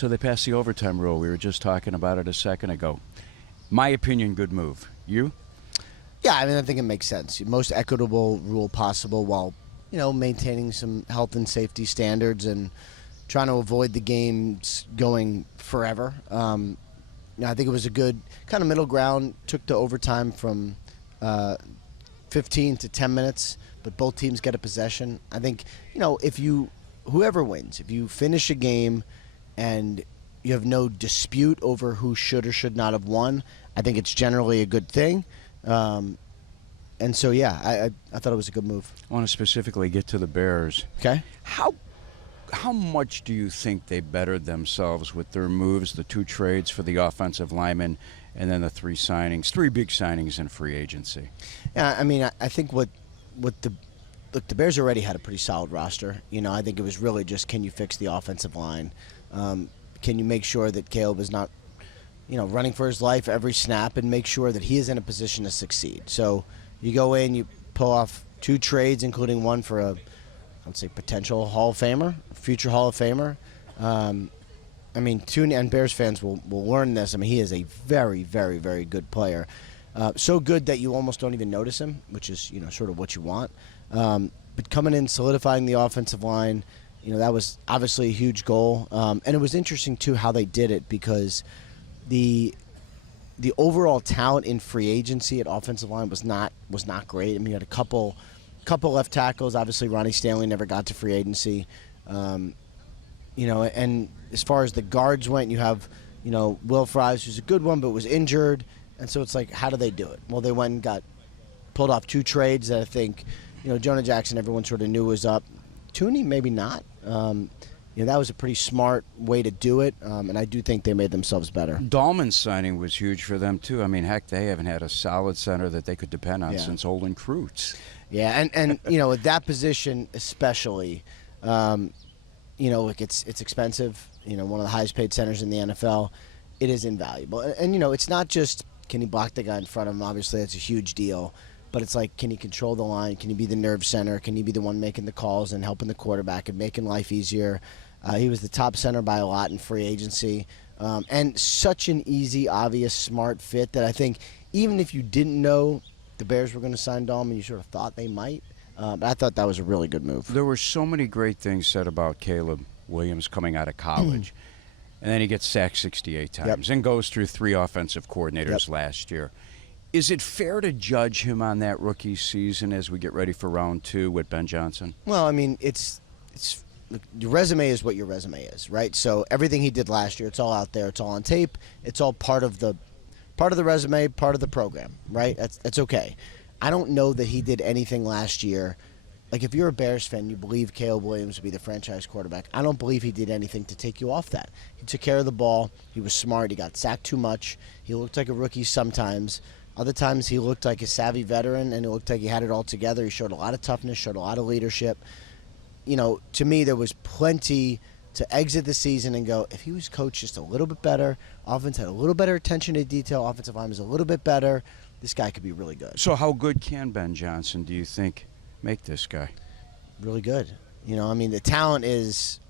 So they passed the overtime rule. We were just talking about it a second ago. My opinion, good move. You? Yeah, I mean, I think it makes sense. Most equitable rule possible while, maintaining some health and safety standards and trying to avoid the games going forever. I think it was a good kind of middle ground. Took the overtime from 15 to 10 minutes, but both teams get a possession. I think, whoever wins, if you finish a game and you have no dispute over who should or should not have won, I think it's generally a good thing. And so, I thought it was a good move. I want to specifically get to the Bears. Okay. How much do you think they bettered themselves with their moves, the 2 trades for the offensive linemen, and then the 3 big signings in free agency? Yeah, I mean, I think the Bears already had a pretty solid roster. I think it was really just, can you fix the offensive line? Can you make sure that Caleb is not, running for his life every snap, and make sure that he is in a position to succeed? So you go in, you pull off 2 trades, including one for I would say potential Hall of Famer, future Hall of Famer. Tune and Bears fans will learn this. I mean, he is a very, very, very good player. So good that you almost don't even notice him, which is, sort of what you want. But coming in, solidifying the offensive line, that was obviously a huge goal. And it was interesting, too, how they did it, because the overall talent in free agency at offensive line was not great. I mean, you had a couple left tackles. Obviously, Ronnie Stanley never got to free agency. And as far as the guards went, you have, Will Fries, who's a good one, but was injured. And so it's like, how do they do it? Well, they went and pulled off 2 trades that I think, Jonah Jackson, everyone sort of knew was up. Tooney, maybe not. That was a pretty smart way to do it, and I do think they made themselves better. Dahlman's signing was huge for them, too. I mean, heck, they haven't had a solid center that they could depend on since Olin Kreutz. Yeah, and at that position especially, it's expensive. One of the highest paid centers in the NFL. It is invaluable. And it's not just, can he block the guy in front of him? Obviously, that's a huge deal. But it's like, can he control the line? Can he be the nerve center? Can he be the one making the calls and helping the quarterback and making life easier? He was the top center by a lot in free agency. And such an easy, obvious, smart fit that I think even if you didn't know the Bears were going to sign Dahlman, you sort of thought they might. But I thought that was a really good move. There were so many great things said about Caleb Williams coming out of college. And then he gets sacked 68 times and goes through 3 offensive coordinators last year. Is it fair to judge him on that rookie season as we get ready for round 2 with Ben Johnson? Well, I mean, it's look, your resume is what your resume is, right? So everything he did last year, it's all out there. It's all on tape. It's all part of the resume, part of the program, right? That's okay. I don't know that he did anything last year. Like, if you're a Bears fan, you believe Caleb Williams would be the franchise quarterback. I don't believe he did anything to take you off that. He took care of the ball. He was smart. He got sacked too much. He looked like a rookie sometimes. Other times he looked like a savvy veteran, and it looked like he had it all together. He showed a lot of toughness, showed a lot of leadership. To me, there was plenty to exit the season and go, if he was coached just a little bit better, offense had a little better attention to detail, offensive line was a little bit better, this guy could be really good. So how good can Ben Johnson, do you think, make this guy? Really good. The talent is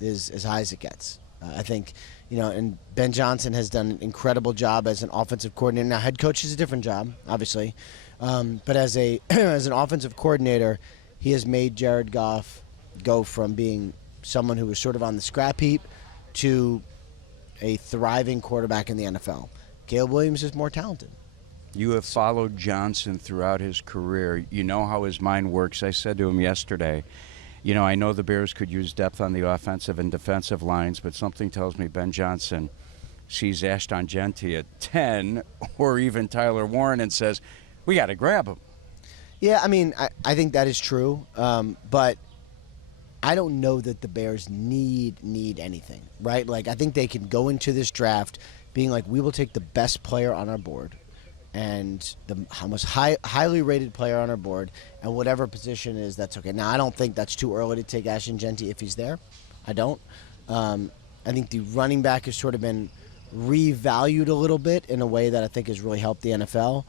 as high as it gets. I think, and Ben Johnson has done an incredible job as an offensive coordinator. Now, head coach is a different job, obviously. But as an offensive coordinator, he has made Jared Goff go from being someone who was sort of on the scrap heap to a thriving quarterback in the NFL. Caleb Williams is more talented. You have followed Johnson throughout his career. You know how his mind works. I said to him yesterday, I know the Bears could use depth on the offensive and defensive lines, but something tells me Ben Johnson sees Ashton Genty at 10 or even Tyler Warren and says, we got to grab him. Yeah, I think that is true, but I don't know that the Bears need anything, right? Like, I think they can go into this draft being like, we will take the best player on our board and the most highly rated player on our board, and whatever position is, that's okay. Now, I don't think that's too early to take Ashton Genty if he's there. I don't. I think the running back has sort of been revalued a little bit in a way that I think has really helped the NFL.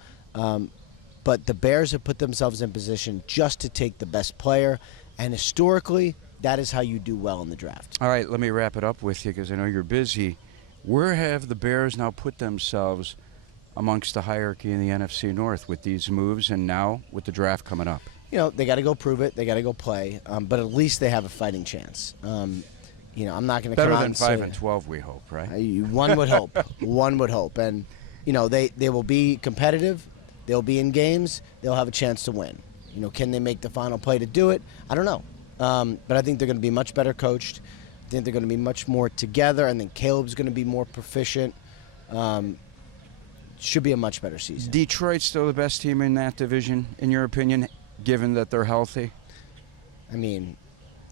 But the Bears have put themselves in position just to take the best player. And historically, that is how you do well in the draft. All right, let me wrap it up with you because I know you're busy. Where have the Bears now put themselves amongst the hierarchy in the NFC North with these moves and now with the draft coming up? You know, they got to go prove it. They got to go play. But at least they have a fighting chance. You know, I'm not going to come out and say better than 5-12, we hope, right? One would hope. One would hope. And, you know, they will be competitive. They'll be in games. They'll have a chance to win. You know, can they make the final play to do it? I don't know. But I think they're going to be much better coached. I think they're going to be much more together. I think Caleb's going to be more proficient. Should be a much better season. Detroit's still the best team in that division, in your opinion, given that they're healthy? I mean,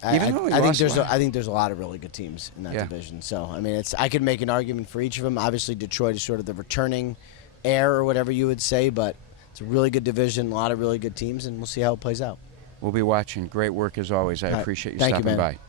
I think there's a lot of really good teams in that division. So I mean, I could make an argument for each of them. Obviously, Detroit is sort of the returning heir or whatever you would say, but it's a really good division, a lot of really good teams, and we'll see how it plays out. We'll be watching. Great work as always. I appreciate you Thank you, stopping man. by.